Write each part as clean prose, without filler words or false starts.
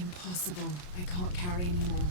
Impossible. I can't carry anymore.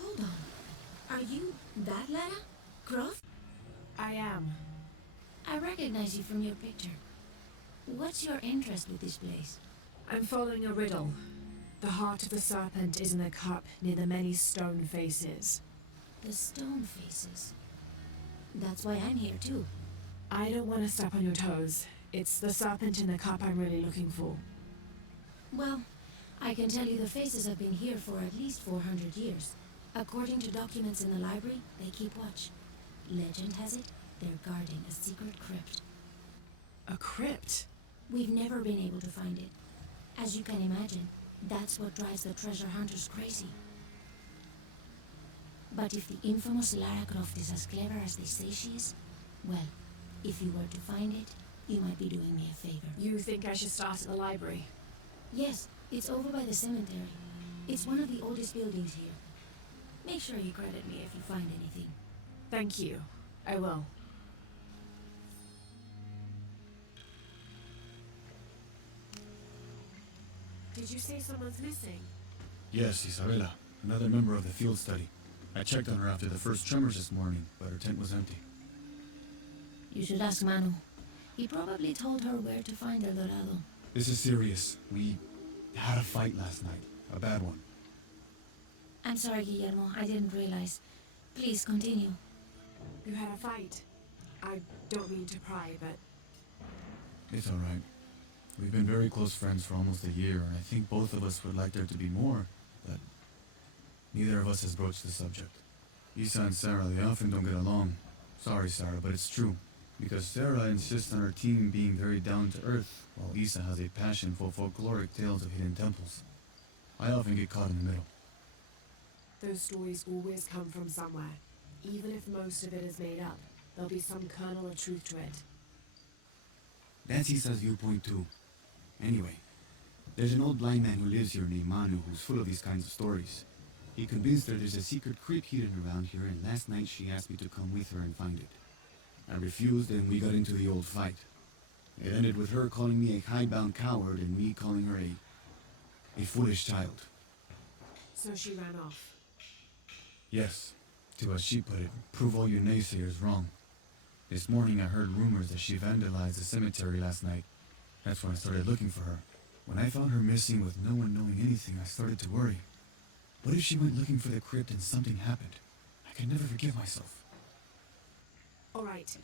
Hold on. Are you that Lara Croft? I am. I recognize you from your picture. What's your interest with this place? I'm following a riddle. The heart of the serpent is in the cup near the many stone faces. The stone faces. That's why I'm here too. I don't want to step on your toes. It's the serpent in the cup I'm really looking for. Well, I can tell you the faces have been here for at least 400 years. According to documents in the library, they keep watch. Legend has it, they're guarding a secret crypt. A crypt? We've never been able to find it. As you can imagine, that's what drives the treasure hunters crazy. But if the infamous Lara Croft is as clever as they say she is, well, if you were to find it, you might be doing me a favor. You think I should start at the library? Yes, it's over by the cemetery. It's one of the oldest buildings here. Make sure you credit me if you find anything. Thank you. I will. Did you say someone's missing? Yes, Isabella, another member of the field study. I checked on her after the first tremors this morning, but her tent was empty. You should ask Manu. He probably told her where to find El Dorado. This is serious. We had a fight last night. A bad one. I'm sorry, Guillermo. I didn't realize. Please, continue. You had a fight. I don't mean to pry, but... It's alright. We've been very close friends for almost a year, and I think both of us would like there to be more, but neither of us has broached the subject. Isa and Sarah, they often don't get along. Sorry, Sarah, but it's true. Because Sarah insists on her team being very down-to-earth, while Isa has a passion for folkloric tales of hidden temples. I often get caught in the middle. Those stories always come from somewhere. Even if most of it is made up, there'll be some kernel of truth to it. That's Isa's viewpoint too. Anyway, there's an old blind man who lives here named Manu who's full of these kinds of stories. He convinced her there's a secret crypt hidden around here, and last night she asked me to come with her and find it. I refused, and we got into the old fight. It ended with her calling me a hidebound coward and me calling her a foolish child. So she ran off. Yes, to as she put it, prove all you naysayers wrong. This morning I heard rumors that she vandalized the cemetery last night. That's when I started looking for her. When I found her missing with no one knowing anything, I started to worry. What if she went looking for the crypt and something happened? I can never forgive myself. Alright,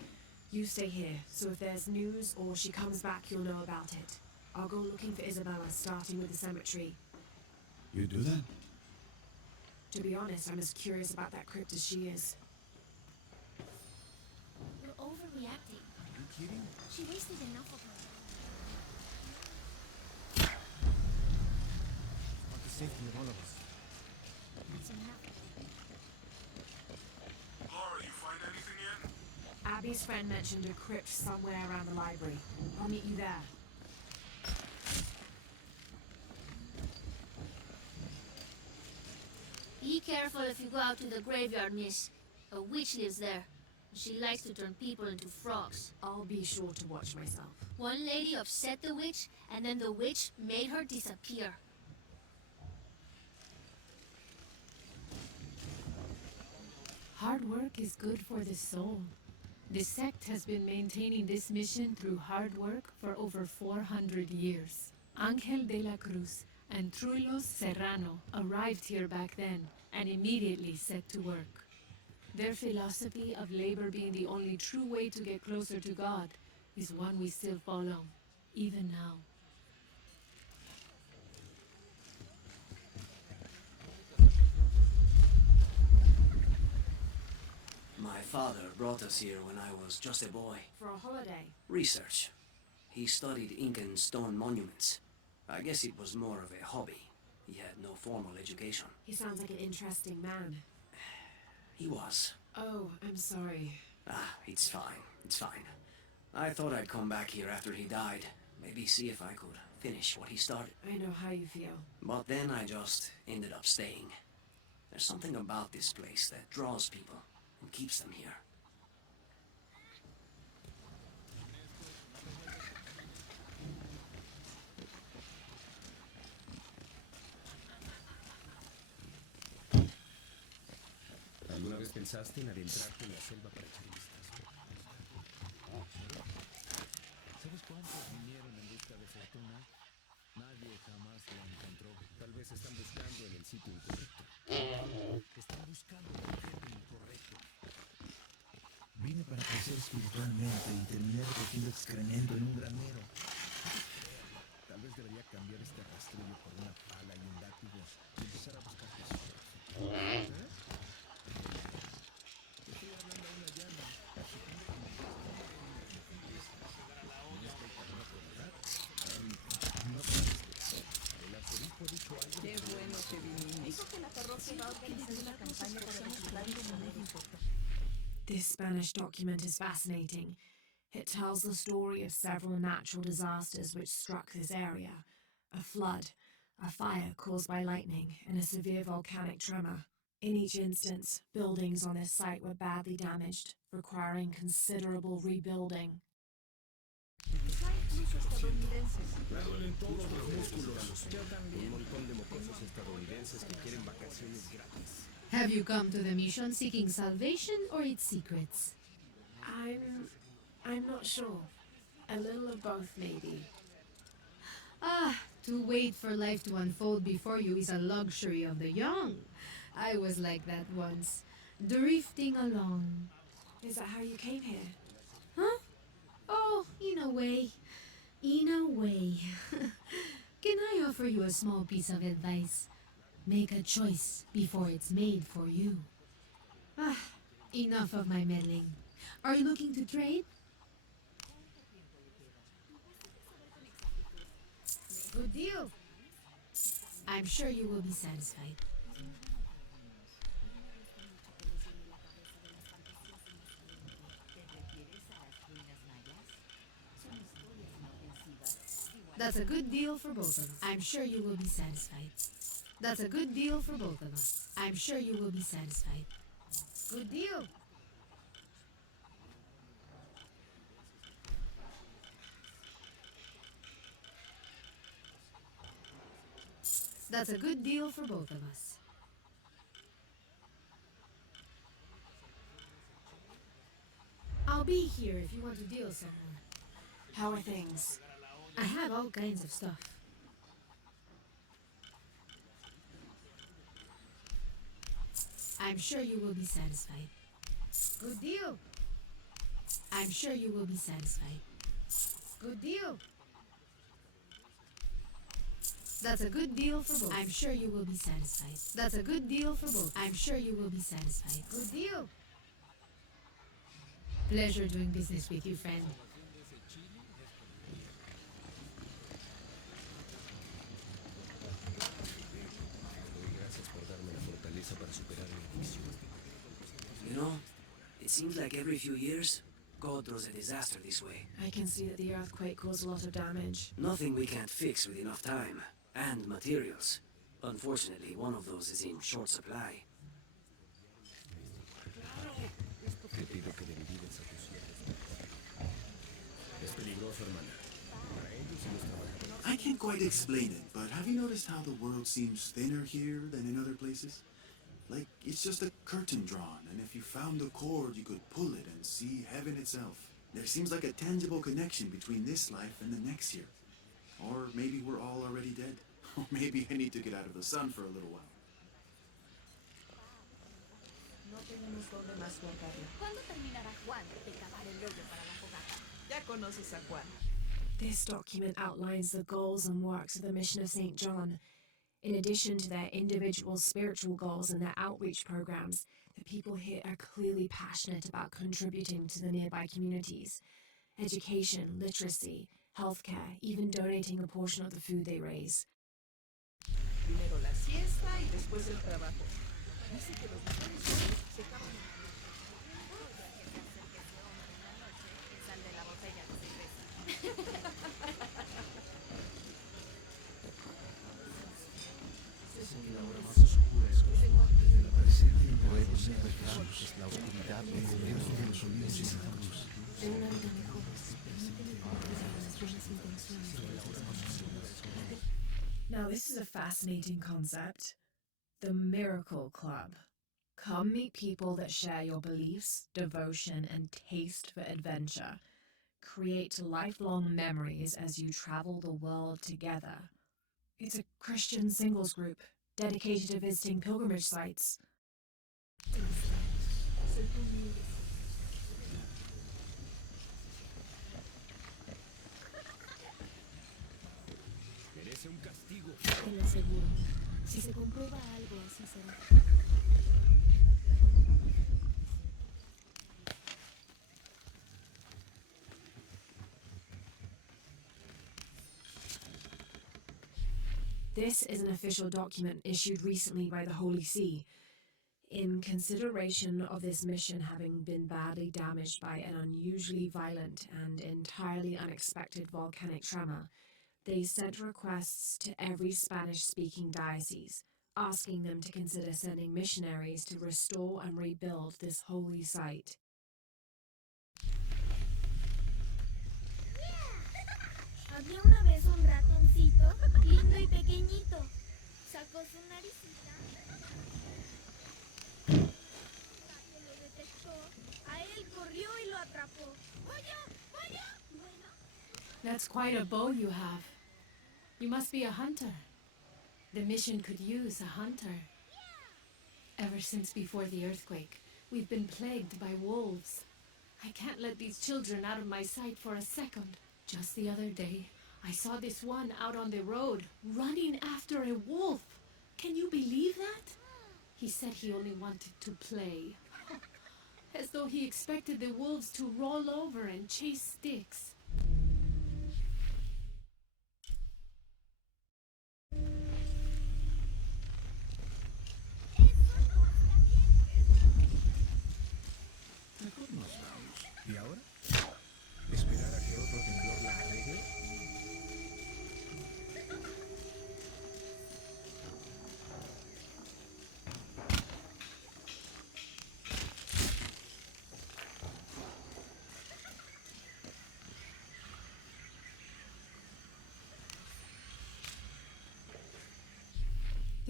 you stay here, so if there's news or she comes back, you'll know about it. I'll go looking for Isabella, starting with the cemetery. You do that? To be honest, I'm as curious about that crypt as she is. We're overreacting. Are you kidding? She wasted enough of her. About the safety of all of us. That's enough. Lara, you find anything yet? Abby's friend mentioned a crypt somewhere around the library. I'll meet you there. Be careful if you go out to the graveyard, miss. A witch lives there. She likes to turn people into frogs. I'll be sure to watch myself. One lady upset the witch, and then the witch made her disappear. Hard work is good for the soul. The sect has been maintaining this mission through hard work for over 400 years. Ángel de la Cruz and Truilos Serrano arrived here back then and immediately set to work. Their philosophy of labor being the only true way to get closer to God is one we still follow, even now. My father brought us here when I was just a boy. For a holiday. Research. He studied Incan stone monuments. I guess it was more of a hobby. He had no formal education. He sounds like an interesting man. He was. Oh, I'm sorry. Ah, it's fine. It's fine. I thought I'd come back here after he died. Maybe see if I could finish what he started. I know how you feel. But then I just ended up staying. There's something about this place that draws people and keeps them here. ¿Alguna vez pensaste en adentrarte en la selva para echar un vistazo? ¿Sabes cuántos vinieron en busca de fortuna? Nadie jamás la encontró. Tal vez están buscando en el sitio incorrecto. Están buscando el objeto incorrecto. Vine para crecer espiritualmente y terminé recogiendo excremento en un granero. Tal vez debería cambiar este rastrillo por una pala y un látigo y empezar a buscar tesoros. Estoy hablando a una llama. El arzobispo ha dicho algo. Qué bueno que vinimos. Dijo que la parroquia va a organizar una campaña para recuperar un monumento importante. This Spanish document is fascinating. It tells the story of several natural disasters which struck this area. A flood, a fire caused by lightning, and a severe volcanic tremor. In each instance, buildings on this site were badly damaged, requiring considerable rebuilding. Incluso estadounidenses. Me duelen todos los músculos. Yo también. Un montón de mocosos estadounidenses que quieren vacaciones gratis. Have you come to the mission seeking salvation or its secrets? I'm not sure. A little of both, maybe. Ah, to wait for life to unfold before you is a luxury of the young. I was like that once, drifting along. Is that how you came here? Huh? Oh, in a way. In a way. Can I offer you a small piece of advice? Make a choice before it's made for you. Ah, enough of my meddling. Are you looking to trade? Good deal. I'm sure you will be satisfied. That's a good deal for both of us. I'm sure you will be satisfied. That's a good deal for both of us. I'm sure you will be satisfied. Good deal. That's a good deal for both of us. I'll be here if you want to deal some more. How are things? I have all kinds of stuff. I'm sure you will be satisfied. Good deal. I'm sure you will be satisfied. Good deal. That's a good deal for both. I'm sure you will be satisfied. That's a good deal for both. I'm sure you will be satisfied. Good deal. Pleasure doing business with you, friend. Gracias por darme la fortaleza para superar mi adicción. You know, it seems like every few years, God throws a disaster this way. I can see that the earthquake caused a lot of damage. Nothing we can't fix with enough time. And materials. Unfortunately, one of those is in short supply. Te pido que derribes a tus hijos. Es peligroso, hermana. Para ellos y los trabajadores. I can't quite explain it, but have you noticed how the world seems thinner here than in other places? Like, it's just a curtain drawn, and if you found a cord, you could pull it and see heaven itself. There seems like a tangible connection between this life and the next here. Or maybe we're all already dead. Or maybe I need to get out of the sun for a little while. No tenemos dónde más guardarlo. ¿Cuándo terminará Juan de cavar el hoyo para la fogata? Ya conoces a Juan. This document outlines the goals and works of the Mission of St. John. In addition to their individual spiritual goals and their outreach programs, the people here are clearly passionate about contributing to the nearby communities. Education, literacy, healthcare, even donating a portion of the food they raise. Primero la siesta y después el trabajo. Dice que los mejores hombres se cavan en Sal de la botella de cerveza. En la hora más oscura es el presente nuevo Señor Jesús, la oscuridad dentro de los oídos sin luz. Now, this is a fascinating concept. The Miracle Club. Come meet people that share your beliefs, devotion, and taste for adventure. Create lifelong memories as you travel the world together. It's a Christian singles group dedicated to visiting pilgrimage sites. Merece un castigo. Te lo aseguro. Si se comprueba algo, así será. This is an official document issued recently by the Holy See. In consideration of this mission having been badly damaged by an unusually violent and entirely unexpected volcanic tremor, they sent requests to every Spanish-speaking diocese, asking them to consider sending missionaries to restore and rebuild this holy site. Había una vez un ratoncito, lindo y pequeñito. Sacó su naricita. Nadie lo detectó. A él corrió y lo atrapó. ¡Pollo! ¡Pollo! Bueno. That's quite a bow you have. You must be a hunter. The mission could use a hunter. Ever since before the earthquake, we've been plagued by wolves. I can't let these children out of my sight for a second. Just the other day, I saw this one out on the road, running after a wolf. Can you believe that? He said he only wanted to play. As though he expected the wolves to roll over and chase sticks. Mejor nos vamos. ¿Y ahora? ¿Esperar a que otro temblor la arregle?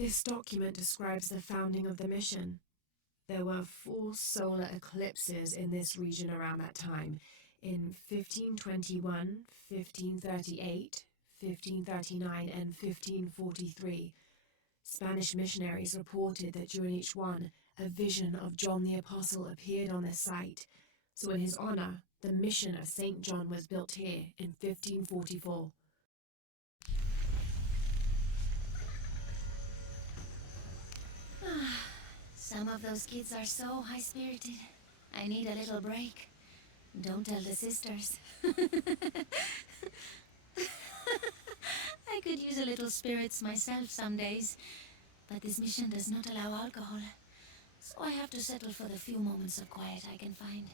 This document describes the founding of the mission. There were 4 solar eclipses in this region around that time, in 1521, 1538, 1539, and 1543. Spanish missionaries reported that during each one, a vision of John the Apostle appeared on the site. So in his honor, the mission of St. John was built here in 1544. Some of those kids are so high-spirited. I need a little break. Don't tell the sisters. I could use a little spirits myself some days, but this mission does not allow alcohol, so I have to settle for the few moments of quiet I can find.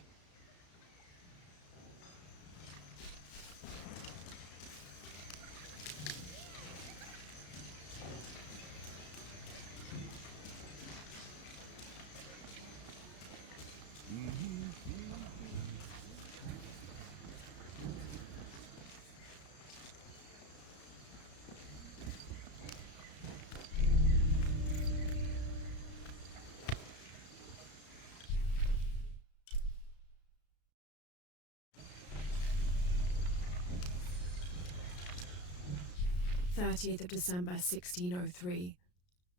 December 1603.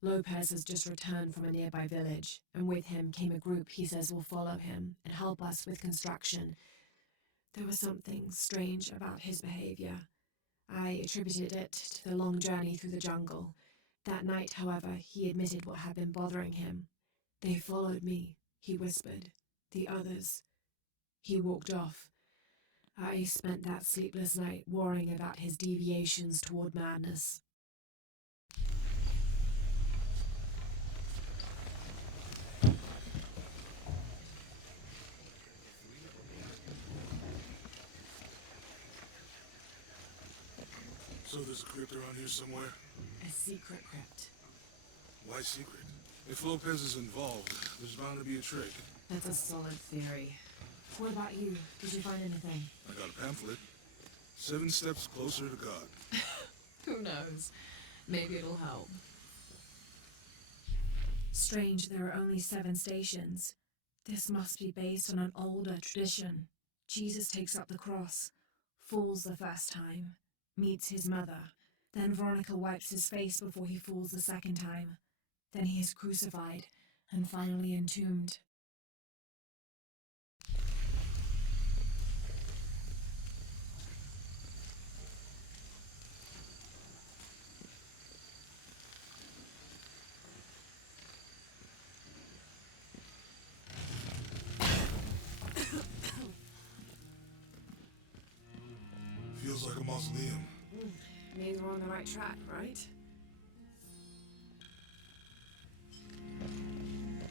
Lopez has just returned from a nearby village, and with him came a group he says will follow him and help us with construction. There was something strange about his behavior. I attributed it to the long journey through the jungle. That night, however, he admitted what had been bothering him. "They followed me," he whispered. "The others." He walked off. I spent that sleepless night worrying about his deviations toward madness. So there's a crypt around here somewhere? A secret crypt. Why secret? If Lopez is involved, there's bound to be a trick. That's a solid theory. What about you? Did you find anything? I got a pamphlet. 7 steps closer to God. Who knows? Maybe it'll help. Strange there are only 7 stations. This must be based on an older tradition. Jesus takes up the cross, falls the first time, meets his mother. Then Veronica wipes his face before he falls the second time. Then he is crucified and finally entombed. Feels like a mausoleum. Means we're on the right track, right?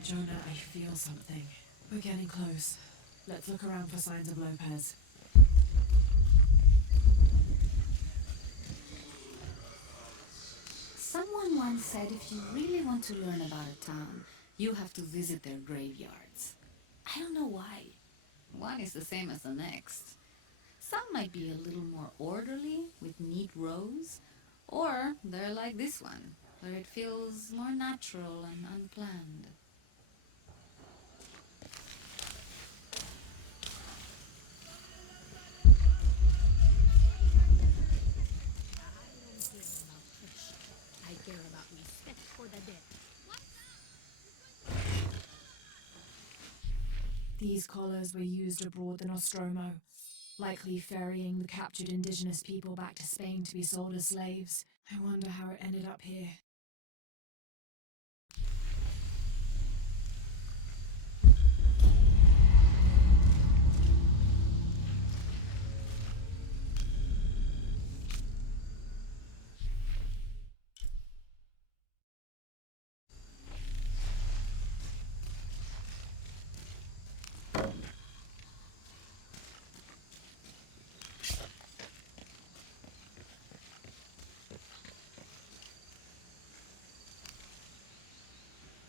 Jonah, I feel something. We're getting close. Let's look around for signs of Lopez. Someone once said if you really want to learn about a town, you have to visit their graveyards. I don't know why. One is the same as the next. Some might be a little more orderly, with neat rows, or they're like this one, where it feels more natural and unplanned. I care about respect for the dead. These collars were used abroad in Nostromo, likely ferrying the captured indigenous people back to Spain to be sold as slaves. I wonder how it ended up here.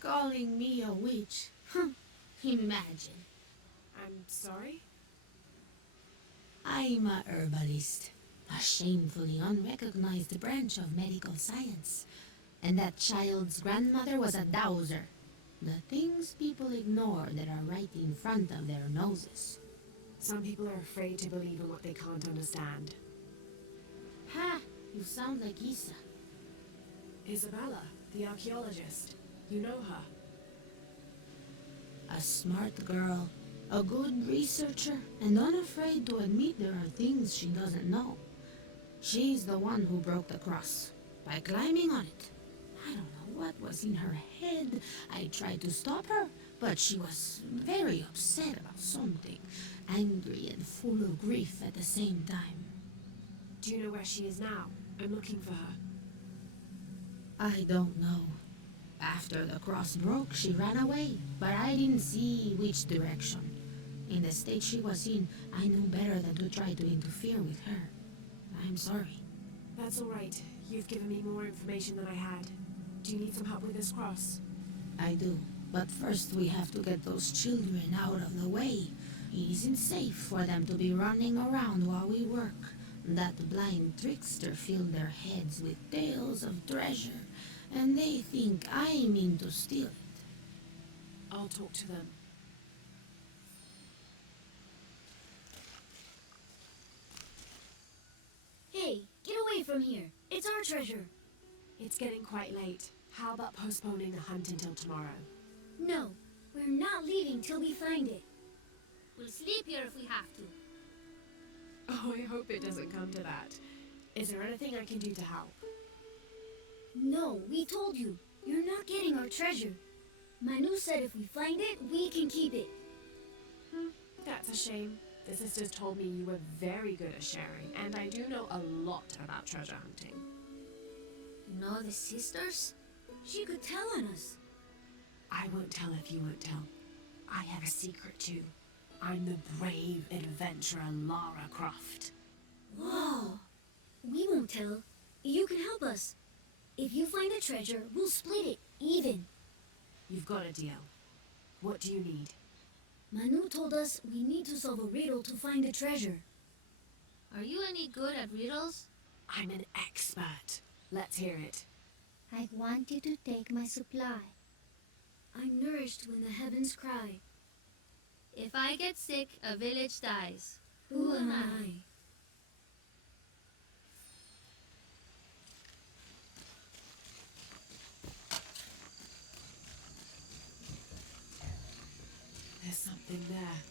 Calling me a witch? Imagine. I'm sorry? I'm a herbalist, a shamefully unrecognized branch of medical science. And that child's grandmother was a dowser. The things people ignore that are right in front of their noses. Some people are afraid to believe in what they can't understand. Ha! You sound like Isa. Isabella, the archaeologist. You know her. A smart girl, a good researcher, and unafraid to admit there are things she doesn't know. She's the one who broke the cross, by climbing on it. I don't know what was in her head. I tried to stop her, but she was very upset about something, angry and full of grief at the same time. Do you know where she is now? I'm looking for her. I don't know. After the cross broke, she ran away, but I didn't see which direction. In the state she was in, I knew better than to try to interfere with her. I'm sorry. That's all right. You've given me more information than I had. Do you need some help with this cross? I do, but first we have to get those children out of the way. It isn't safe for them to be running around while we work. That blind trickster filled their heads with tales of treasure, and they think I mean to steal it. I'll talk to them. Hey, get away from here. It's our treasure. It's getting quite late. How about postponing the hunt until tomorrow? No, we're not leaving till we find it. We'll sleep here if we have to. Oh, I hope it doesn't come to that. Is there anything I can do to help? No, we told you. You're not getting our treasure. Manu said if we find it, we can keep it. That's a shame. The sisters told me you were very good at sharing, and I do know a lot about treasure hunting. You know the sisters? She could tell on us. I won't tell if you won't tell. I have a secret too. I'm the brave adventurer Lara Croft. Whoa! We won't tell. You can help us. If you find the treasure, we'll split it, even. You've got a deal. What do you need? Manu told us we need to solve a riddle to find the treasure. Are you any good at riddles? I'm an expert. Let's hear it. I want you to take my supply. I'm nourished when the heavens cry. If I get sick, a village dies. Who am I? There's something there.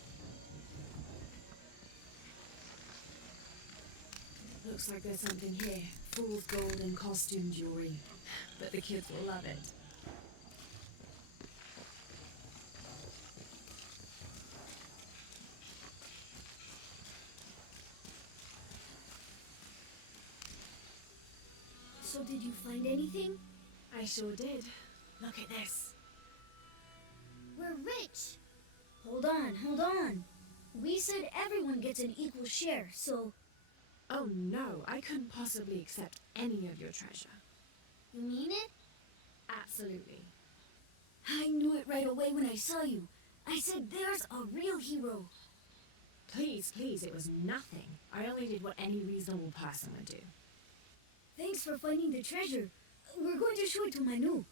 Looks like there's something here. Fool's gold and costume jewelry. But the kids will love it. So did you find anything? I sure did. Look at this. We're rich! Hold on, hold on. We said everyone gets an equal share, so... Oh no, I couldn't possibly accept any of your treasure. You mean it? Absolutely. I knew it right away when I saw you. I said there's a real hero. Please, please, it was nothing. I only did what any reasonable person would do. Thanks for finding the treasure. We're going to show it to Manu.